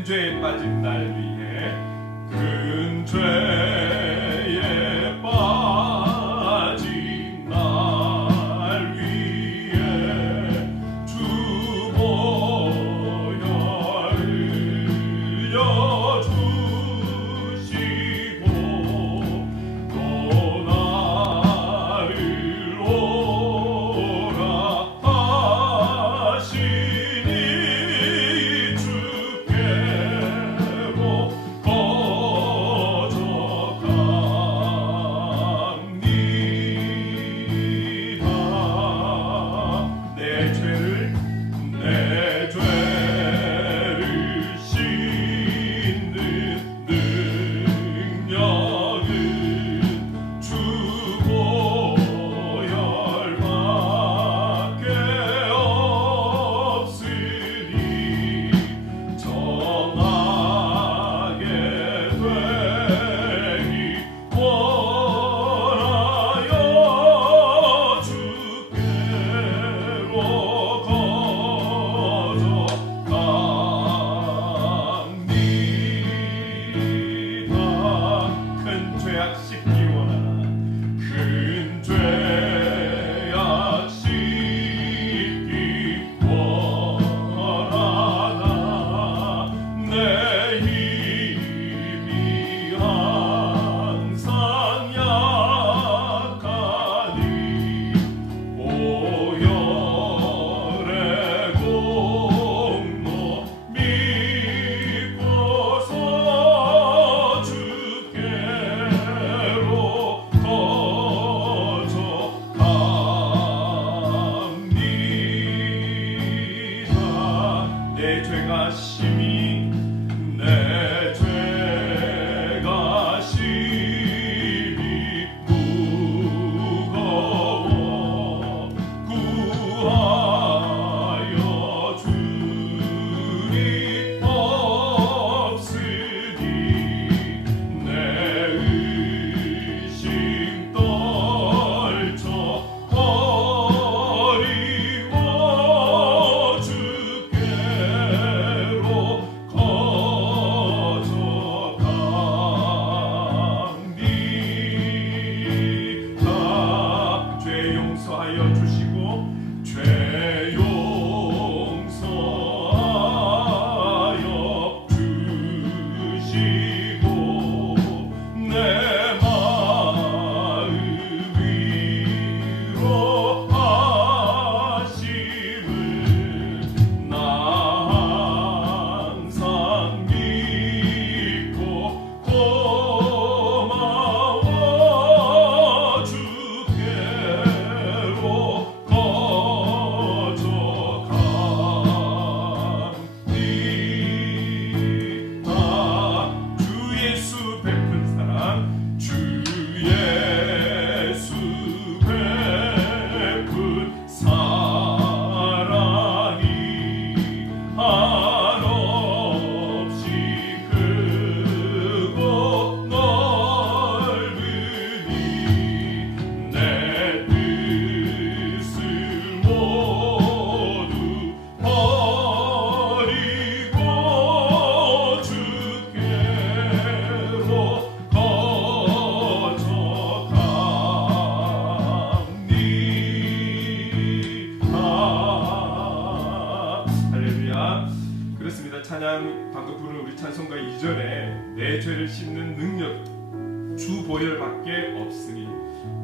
큰 죄에 빠진 날 위해 큰 죄.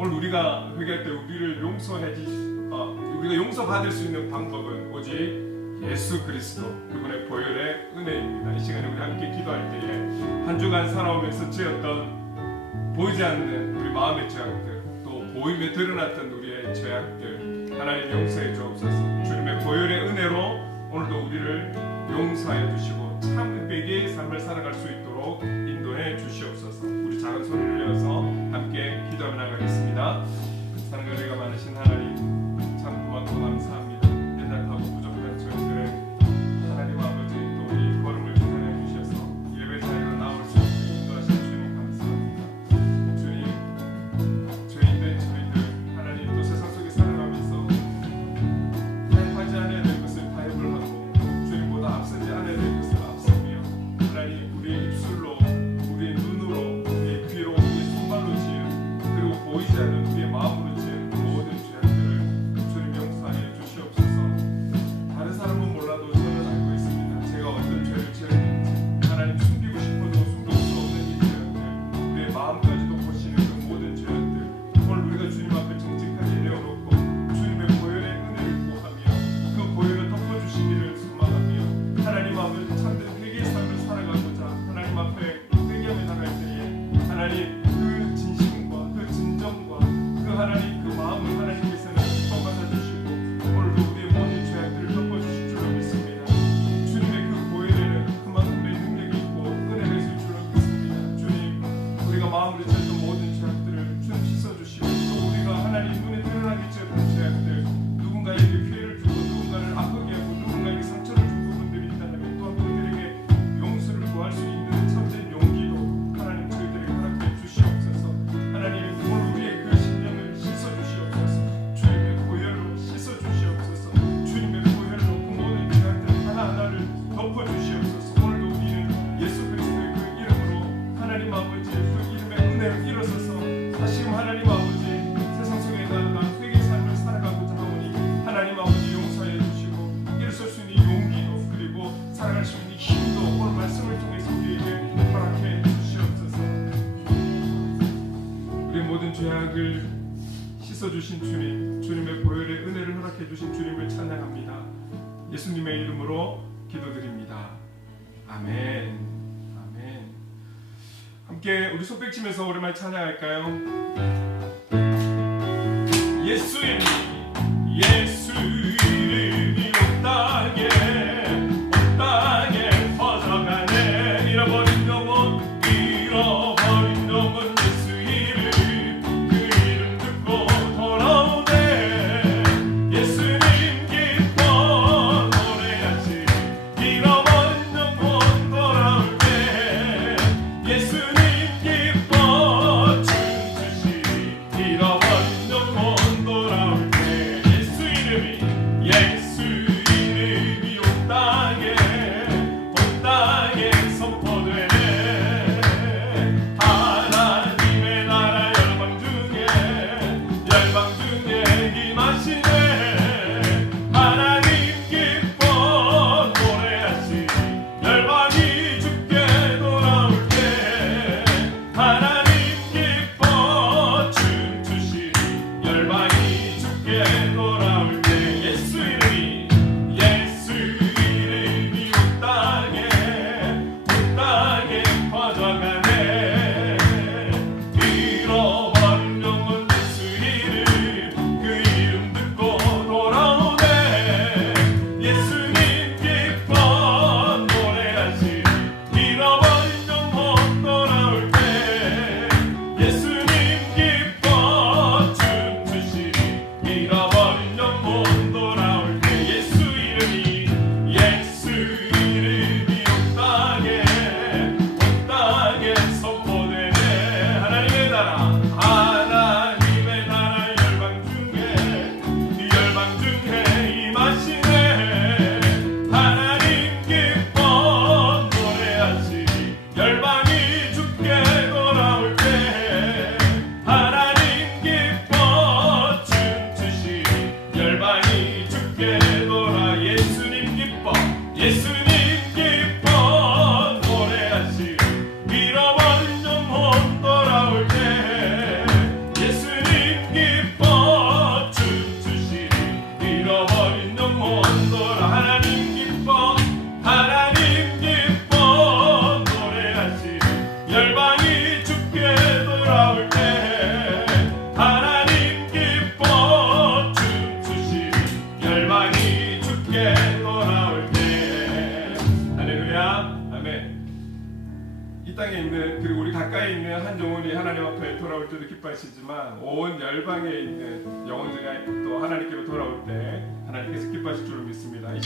오늘 우리가 회개할 때 우리를 용서해 주시, 어, 우리가 용서받을 수 있는 방법은 오직 예수 그리스도 그분의 보혈의 은혜입니다. 이 시간에 우리 함께 기도할 때에 한 주간 살아오면서 지었던 보이지 않는 우리 마음의 죄악들 또 보임에 드러났던 우리의 죄악들 하나님 용서해 주옵소서 주님의 보혈의 은혜로 오늘도 우리를 용서해 주시고 참 은백의 삶을 살아갈 수 있도록 은혜 주시옵소서. 우리 작은 손을 올려서 함께 기도하며 나가겠습니다. 사랑과 은혜가 많으신 하나님 참 고맙고 감사. 씻어주신 주님, 주님의 보혈의 은혜를 허락해 주신 주님을 찬양합니다. 예수님의 이름으로 기도드립니다. 아멘. 아멘. 함께 우리 소백치면서 오랜만에 찬양할까요? 예수의 예수.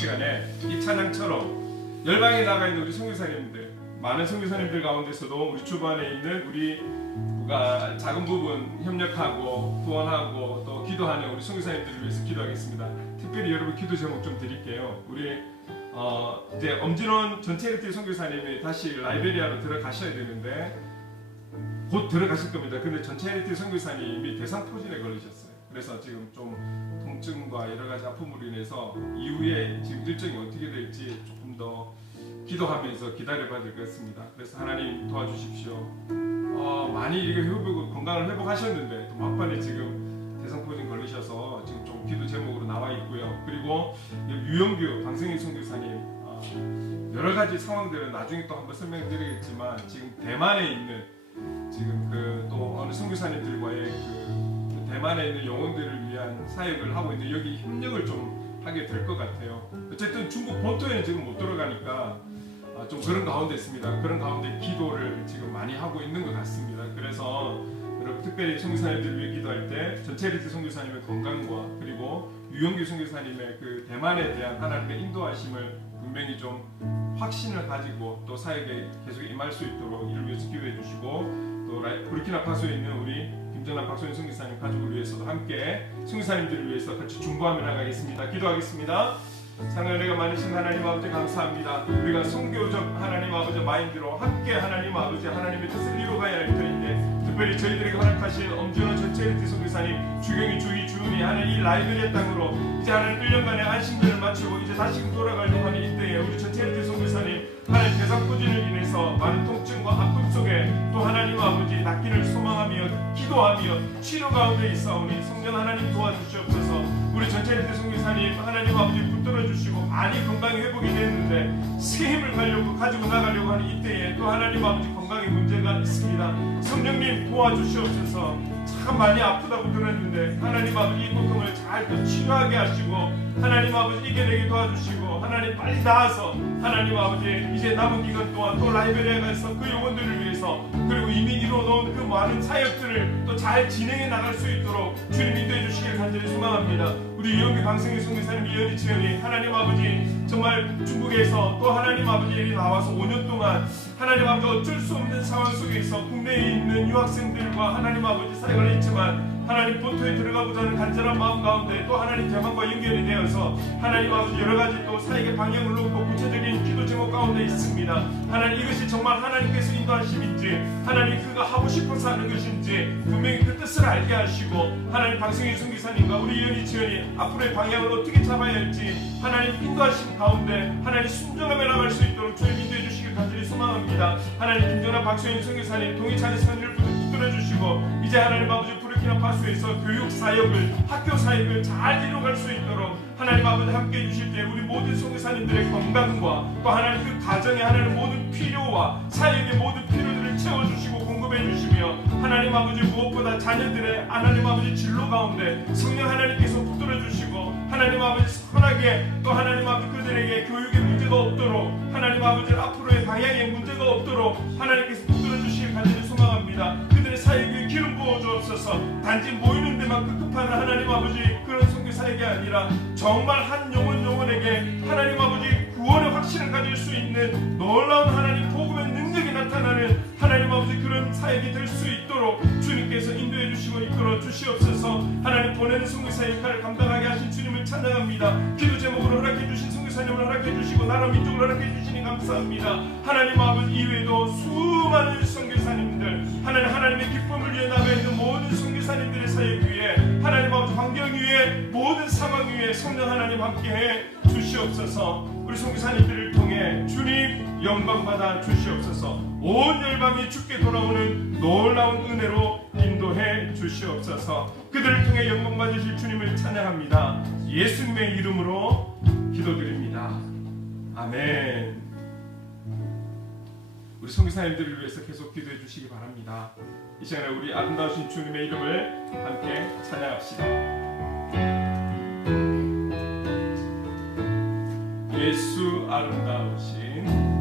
시간에 이 찬양처럼 열방에 나가 있는 우리 성교사님들 많은 성교사님들 가운데서도 우리 주변에 있는 우리 누가 작은 부분 협력하고 후원하고 또 기도하는 우리 성교사님들을 위해서 기도하겠습니다. 특별히 여러분 기도 제목 좀 드릴게요. 우리 어, 이제 엄진원 전체리티 선교사님이 다시 라이베리아로 들어가셔야 되는데 곧 들어가실 겁니다. 근데 전체리티 선교사님이 대상포진에 걸리셨어요. 그래서 지금 좀 통증과 여러 가지 아픔으로 인해서 이후에 지금 일정이 어떻게 될지 조금 더 기도하면서 기다려봐야 될 것 같습니다. 그래서 하나님 도와주십시오. 어, 많이 이렇게 회복, 건강을 회복하셨는데 또 막판에 지금 대상포진 걸리셔서 지금 좀 기도 제목으로 나와 있고요. 그리고 유영규 방생인 선교사님 어, 여러 가지 상황들은 나중에 또 한번 설명드리겠지만 지금 대만에 있는 지금 그 또 어느 선교사님들과의 그 대만에 있는 영혼들을 위한 사역을 하고 있는 여기 협력을 좀 하게 될 것 같아요. 어쨌든 중국 본토에는 지금 못 들어가니까 아, 좀 그런 가운데 있습니다. 그런 가운데 기도를 지금 많이 하고 있는 것 같습니다. 그래서 여러분 특별히 선교사님들 위해 기도할 때 전체 리트 선교사님의 건강과 그리고 유영규 선교사님의 그 대만에 대한 하나님의 인도하심을 분명히 좀 확신을 가지고 또 사역에 계속 임할 수 있도록 이를 위해서 기도해 주시고 또 부르키나파소에 있는 우리 김전환 박소연 선교사님 가족을 위해서도 함께 선교사님들을 위해서 같이 중보하며 나가겠습니다. 기도하겠습니다. 사랑을 많으신 하나님 아버지 감사합니다. 우리가 성교적 하나님 아버지 마인드로 함께 하나님 아버지 하나님의 뜻을 이루어가야 할 터인데 특별히 저희들에게 허락하신 엄준호 전체리티 선교사님 주경이 주의 주음이 하는 이 라이브의 땅으로 이제 하나님 1년간의 안식년을 마치고 이제 다시금 돌아가려고 하는 이때에 우리 전체리티 선교 사님 하나님 대상포진을 인해서 많은 통증과 아픔 속에 또 하나님 아버지 낫기를 소망하며 기도하며 치료 가운데 있사오니 성령 하나님 도와주시옵소서. 우리 전체리티 선교사님 하나님 아버지 붙들어 주시고 많이 건강이 회복이 됐는데 새 힘을 가려고 가지고 나가려고 하는 이때에 또 하나님 아버지 건강에 문제가 있습니다. 성령님 도와주시옵소서 참 많이 아프다고 들었는데 하나님 아버지 이 고통을 잘 또 치료하게 하시고 하나님 아버지 이겨내게 도와주시고 하나님 빨리 나아서 하나님 아버지 이제 남은 기간 동안 또 라이베리아에 가서 그 영혼들을 위해서 그리고 이미 이루어놓은 그 많은 사역들을 또 잘 진행해 나갈 수 있도록 주님 인도해 주시길 간절히 소망합니다. 우리 이영기 방송의 성교사님 이현희 지연이 하나님 아버지 정말 중국에서 또 하나님 아버지 나와서 5년 동안 하나님 아버지 어쩔 수 없는 상황 속에서 국내에 있는 유학생들과 하나님 아버지 사역을 했지만 하나님 본토에 들어가고자 하는 간절한 마음 가운데 또 하나님 대만과 연결이 되어서 하나님 아버지 여러 가지 또 사역의 방향을 놓고 구체적인 기도 제목 가운데 있습니다. 하나님 이것이 정말 하나님께서 인도하심인지 하나님 그가 하고 싶어서 하는 것인지 분명히 그 뜻을 알게 하시고 하나님 방송의 순기사님과 우리 이현희 지연이 앞으로의 방향을 어떻게 잡아야 할지 하나님 인도하심 가운데 하나님 순종하며 나갈 수 있도록 주님 인도해 주시길 간절히 소망합니다. 하나님 김전환 박소연 순기사님 동의찬의 선을 붙들어 주시고 이제 하나님 아버지 부르키나파소에서 교육 사역을 학교 사역을 잘 이루어갈 수 있도록 하나님 아버지 함께 해주실 때 우리 모든 성교사님들의 건강과 또 하나님 그 가정에 하나님 모든 필요와 사역의 모든 필요들을 채워 주시고 공급해 주시며 하나님 아버지 무엇보다 자녀들의 하나님 아버지 진로 가운데 성령 하나님께서 붙들어 주시고 하나님 아버지 선하게 또 하나님 아버지 그들에게 교육에 문제가 없도록 하나님 아버지 앞으로의 방향에 문제가 없도록 하나님께서 붙들어 주시길 간절히 소망합니다. 주옵소서. 단지 모이는 데만 급급한 하나님 아버지 그런 성교 사역이 아니라 정말 한 영혼 영혼에게 하나님 아버지 구원의 확신을 가질 수 있는 놀라운 하나님 복음의 능력이 나타나는 하나님 아버지 그런 사역이 될 수 있도록 주님께서 인도해 주시고 이끌어 주시옵소서. 하나님 보내는 성교사 역할을 감당하게 하신 주님을 찬양합니다. 기도 제목으로 허락해 주신 성교사님을 허락해 주시고 나라 민족을 허락해 주시니 감사합니다. 함께해 주시옵소서. 우리 성교사님들을 통해 주님 영광 받아 주시옵소서. 온 열방이 주께 돌아오는 놀라운 은혜로 인도해 주시옵소서. 그들을 통해 영광 받으실 주님을 찬양합니다. 예수님의 이름으로 기도드립니다. 아멘. 우리 성교사님들을 위해서 계속 기도해 주시기 바랍니다. 이 시간에 우리 아름다우신 주님의 이름을 함께 찬양합시다. 예수 아름다우신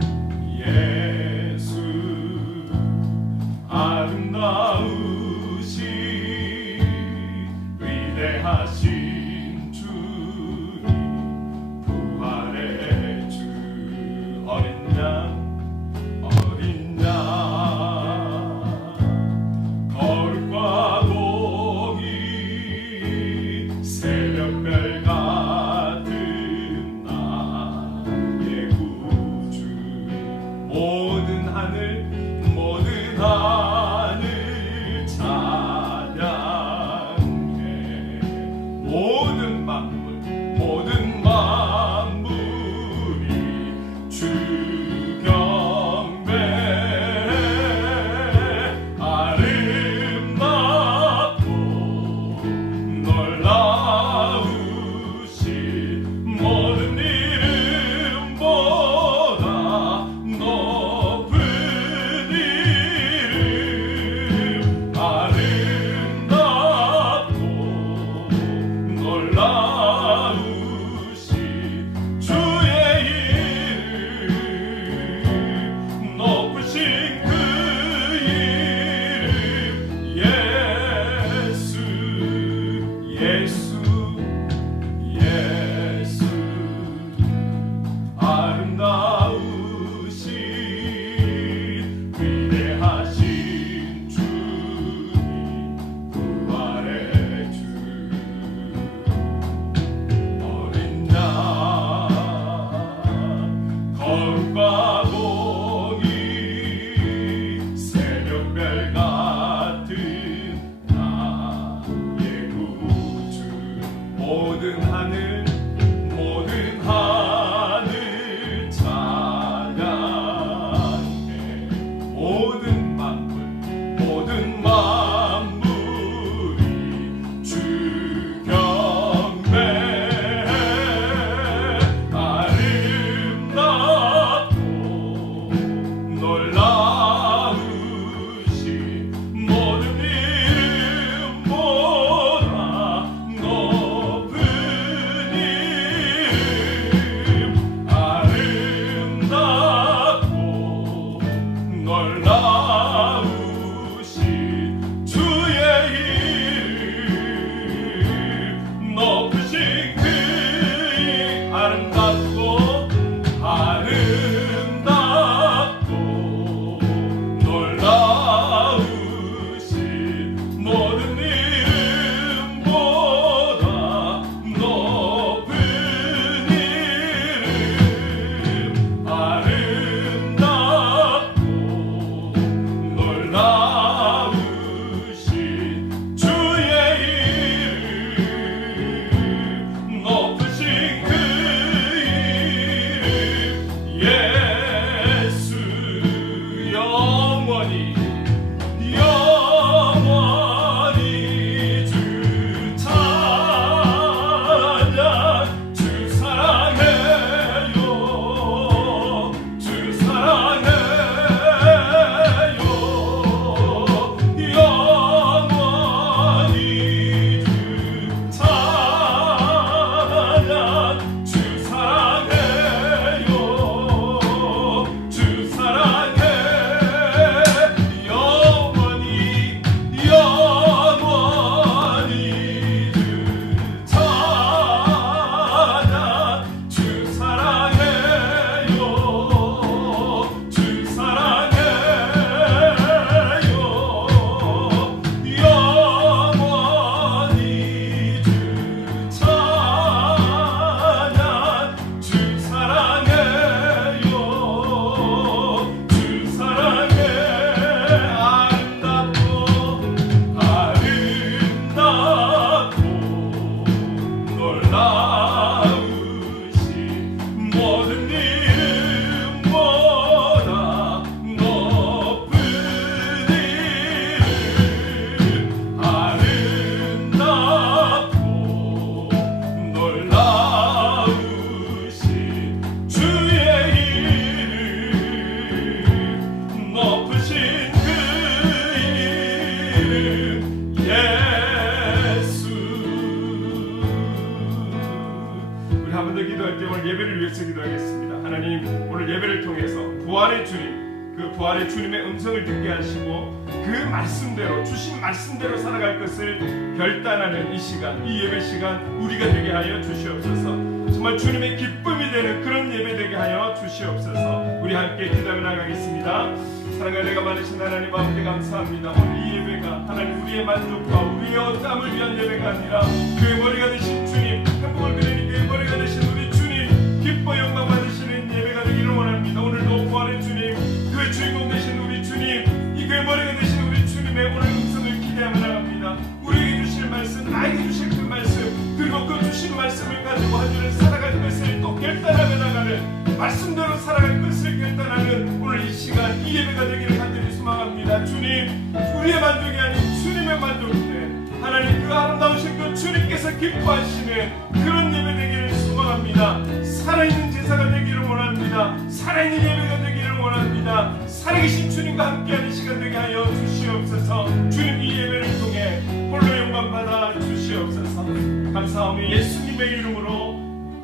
말씀대로 살아갈 것을 결단하는 이 시간, 이 예배 시간 우리가 되게 하여 주시옵소서. 정말 주님의 기쁨이 되는 그런 예배 되게 하여 주시옵소서. 우리 함께 기도해 나가겠습니다. 사랑하는 내가 많으신 하나님 아버지 감사합니다. 오늘 이 예배가 하나님 우리의 만족과 우리의 땀을 위한 예배가 아니라 그의 머리가 되신 주님, 행복을 드리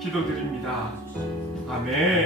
기도드립니다. 아멘.